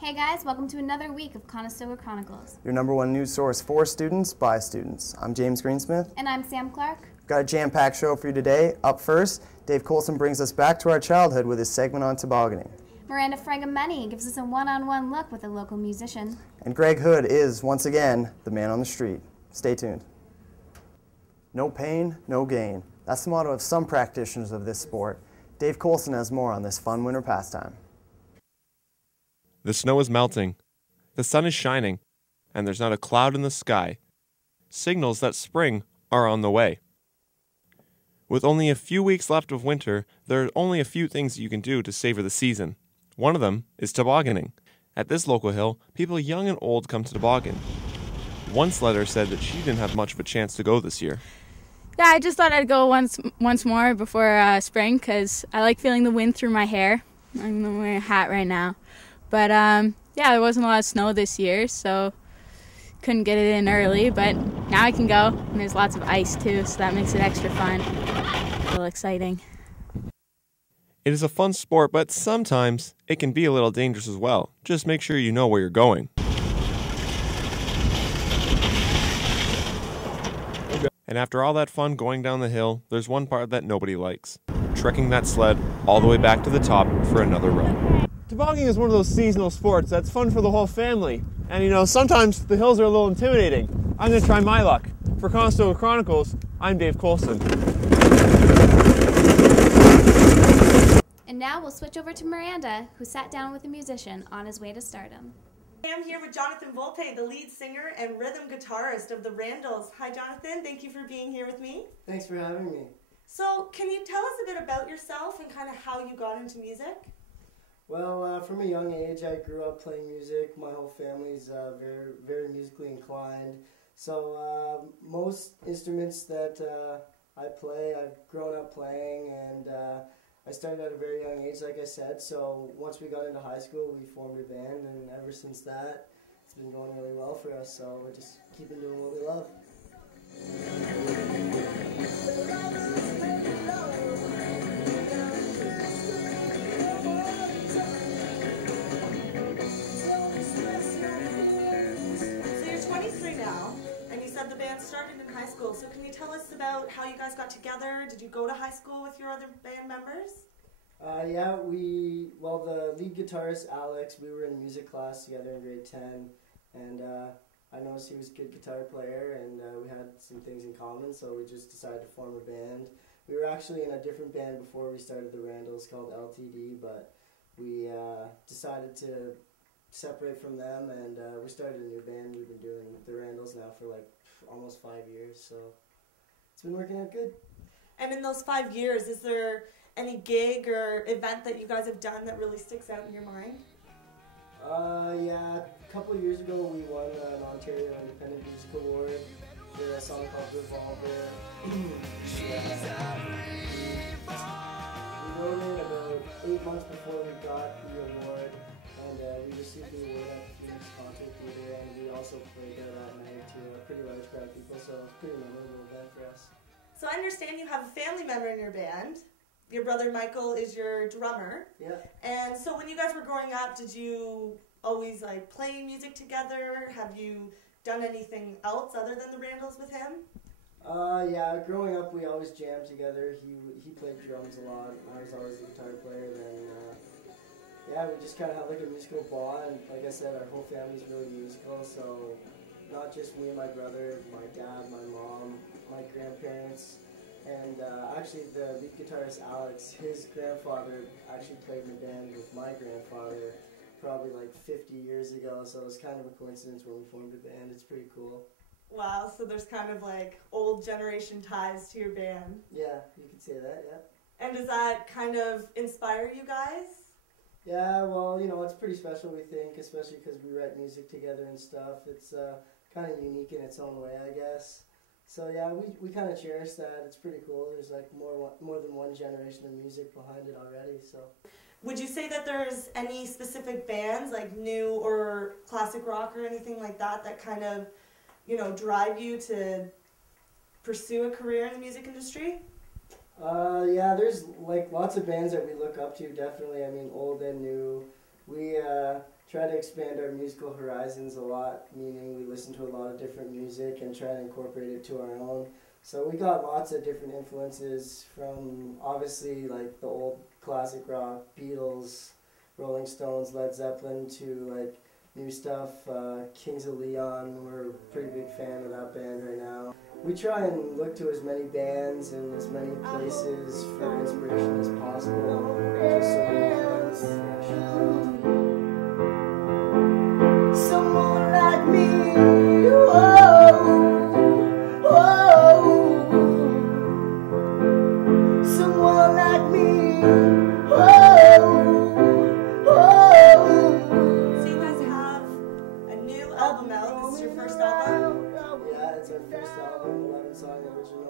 Hey guys, welcome to another week of Conestoga Chronicles. Your #1 news source for students, by students. I'm James Greensmith. And I'm Sam Clark. Got a jam-packed show for you today. Up first, Dave Coulson brings us back to our childhood with his segment on tobogganing. Miranda Frangameni gives us a one-on-one look with a local musician. And Greg Hood is, once again, the man on the street. Stay tuned. No pain, no gain. That's the motto of some practitioners of this sport. Dave Coulson has more on this fun winter pastime. The snow is melting, the sun is shining, and there's not a cloud in the sky. Signals that spring are on the way. With only a few weeks left of winter, there are only a few things you can do to savor the season. One of them is tobogganing. At this local hill, people young and old come to toboggan. One sledder said that she didn't have much of a chance to go this year. Yeah, I just thought I'd go once more before spring because I like feeling the wind through my hair. I'm wearing a hat right now. But yeah, there wasn't a lot of snow this year, so couldn't get it in early, but now I can go, and there's lots of ice too, so that makes it extra fun. A little exciting. It is a fun sport, but sometimes it can be a little dangerous as well. Just make sure you know where you're going. And after all that fun going down the hill, there's one part that nobody likes. Trekking that sled all the way back to the top for another run. Tobogganing is one of those seasonal sports that's fun for the whole family. And you know, sometimes the hills are a little intimidating. I'm going to try my luck. For Conestoga Chronicles, I'm Dave Coulson. And now we'll switch over to Miranda, who sat down with a musician on his way to stardom. I'm here with Jonathan Volpe, the lead singer and rhythm guitarist of the Randalls. Hi Jonathan, thank you for being here with me. Thanks for having me. So can you tell us a bit about yourself and kind of how you got into music? Well, from a young age, I grew up playing music. My whole family's very, very musically inclined. So most instruments that I play, I've grown up playing, and I started at a very young age, like I said. So once we got into high school, we formed a band, and ever since that, it's been going really well for us. So we're just keeping doing what we love. The band started in high school, so can you tell us about how you guys got together? Did you go to high school with your other band members? Yeah, the lead guitarist Alex, we were in music class together in grade 10, and I noticed he was a good guitar player, and we had some things in common, so we just decided to form a band. We were actually in a different band before we started the Randalls called LTD, but we decided to separate from them, and we started a new band. We've been doing the Randalls now for like almost 5 years, so it's been working out good. And in those 5 years, is there any gig or event that you guys have done that really sticks out in your mind? Yeah, a couple of years ago we won an Ontario Independent Music Award for a song called Revolver. We wrote it about 8 months before we got the award, and we received the award at the Phoenix Concert Theater, and we also played there that night to a pretty large crowd of people, so it's a pretty memorable event for us. So I understand you have a family member in your band. Your brother Michael is your drummer. Yeah. And so when you guys were growing up, did you always like play music together? Have you done anything else other than the Randalls with him? Yeah, growing up we always jammed together. He played drums a lot, I was always the guitar player. Then yeah, we just kind of had like a musical bond. Like I said, our whole family's really musical, so not just me and my brother, my dad, my mom, my grandparents, and actually the lead guitarist Alex, his grandfather actually played in the band with my grandfather probably like 50 years ago, so it was kind of a coincidence when we formed a band. It's pretty cool. Wow, so there's kind of like old generation ties to your band. Yeah, you could say that, yeah. And does that kind of inspire you guys? Yeah, well, you know, it's pretty special, we think, especially because we write music together and stuff. It's kind of unique in its own way, I guess. So yeah, we kind of cherish that. It's pretty cool. There's like more than one generation of music behind it already, so. Would you say that there's any specific bands, like new or classic rock or anything like that, that kind of, you know, drive you to pursue a career in the music industry? Yeah, there's like lots of bands that we look up to, definitely. I mean, old and new. We try to expand our musical horizons a lot, meaning we listen to a lot of different music and try to incorporate it to our own. So we got lots of different influences from obviously like the old classic rock, Beatles, Rolling Stones, Led Zeppelin, to like new stuff, Kings of Leon. We're a pretty big fan of that band right now. We try and look to as many bands and as many places for inspiration as possible, just so we can stay fresh. Someone like me, whoa, whoa. Someone like me, whoa, whoa. So you guys have a new album out. This is your first album? Yeah, it's our first album, 11-song original.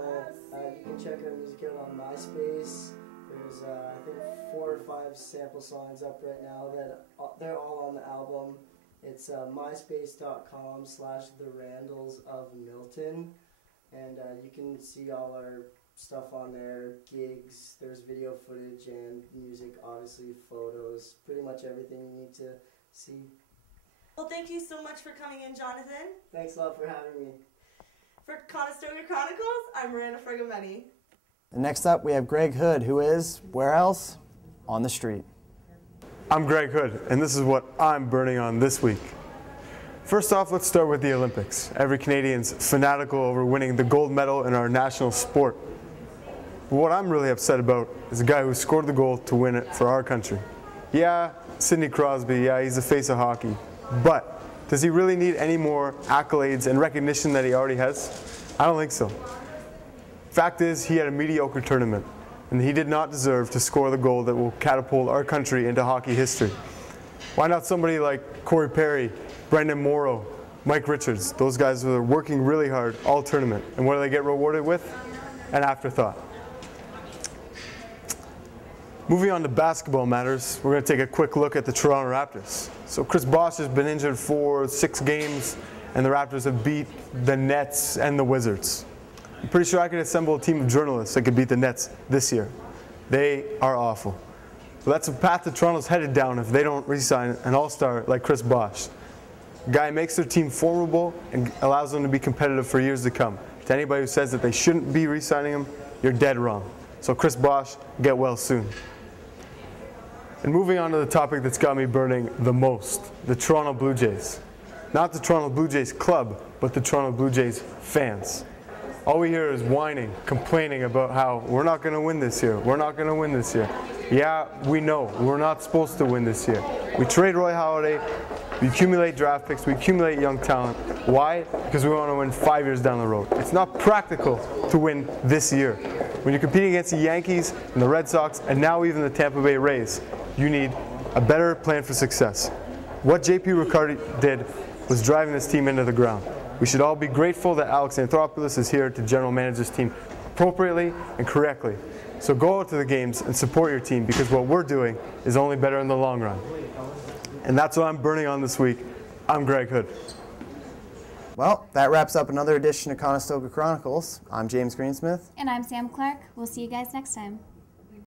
You can check our music out on MySpace. There's, I think, 4 or 5 sample songs up right now that they're all on the album. It's myspace.com/therandallsofmilton, and you can see all our stuff on there, gigs, there's video footage and music, obviously, photos, pretty much everything you need to see. Well, thank you so much for coming in, Jonathan. Thanks a lot for having me. For Conestoga Chronicles, I'm Miranda Frigameni. And next up, we have Greg Hood, who is, where else? On the street. I'm Greg Hood, and this is what I'm burning on this week. First off, let's start with the Olympics. Every Canadian's fanatical over winning the gold medal in our national sport. But what I'm really upset about is the guy who scored the goal to win it for our country. Yeah, Sidney Crosby, yeah, he's the face of hockey. But does he really need any more accolades and recognition that he already has? I don't think so. Fact is, he had a mediocre tournament, and he did not deserve to score the goal that will catapult our country into hockey history. Why not somebody like Corey Perry, Brendan Morrow, Mike Richards? Those guys were working really hard all tournament, and what do they get rewarded with? An afterthought. Moving on to basketball matters, we're going to take a quick look at the Toronto Raptors. So Chris Bosh has been injured for 6 games, and the Raptors have beat the Nets and the Wizards. I'm pretty sure I could assemble a team of journalists that could beat the Nets this year. They are awful. So that's a path that Toronto's headed down if they don't re-sign an all-star like Chris Bosh. The guy makes their team formidable and allows them to be competitive for years to come. To anybody who says that they shouldn't be re-signing him, you're dead wrong. So Chris Bosh, get well soon. And moving on to the topic that's got me burning the most, the Toronto Blue Jays. Not the Toronto Blue Jays club, but the Toronto Blue Jays fans. All we hear is whining, complaining about how we're not going to win this year, we're not going to win this year. Yeah, we know, we're not supposed to win this year. We trade Roy Halladay, we accumulate draft picks, we accumulate young talent. Why? Because we want to win 5 years down the road. It's not practical to win this year. When you're competing against the Yankees and the Red Sox and now even the Tampa Bay Rays, you need a better plan for success. What J.P. Riccardi did was driving this team into the ground. We should all be grateful that Alex Anthopoulos is here to general manage this team appropriately and correctly. So go out to the games and support your team, because what we're doing is only better in the long run. And that's what I'm burning on this week. I'm Greg Hood. Well, that wraps up another edition of Conestoga Chronicles. I'm James Greensmith. And I'm Sam Clark. We'll see you guys next time.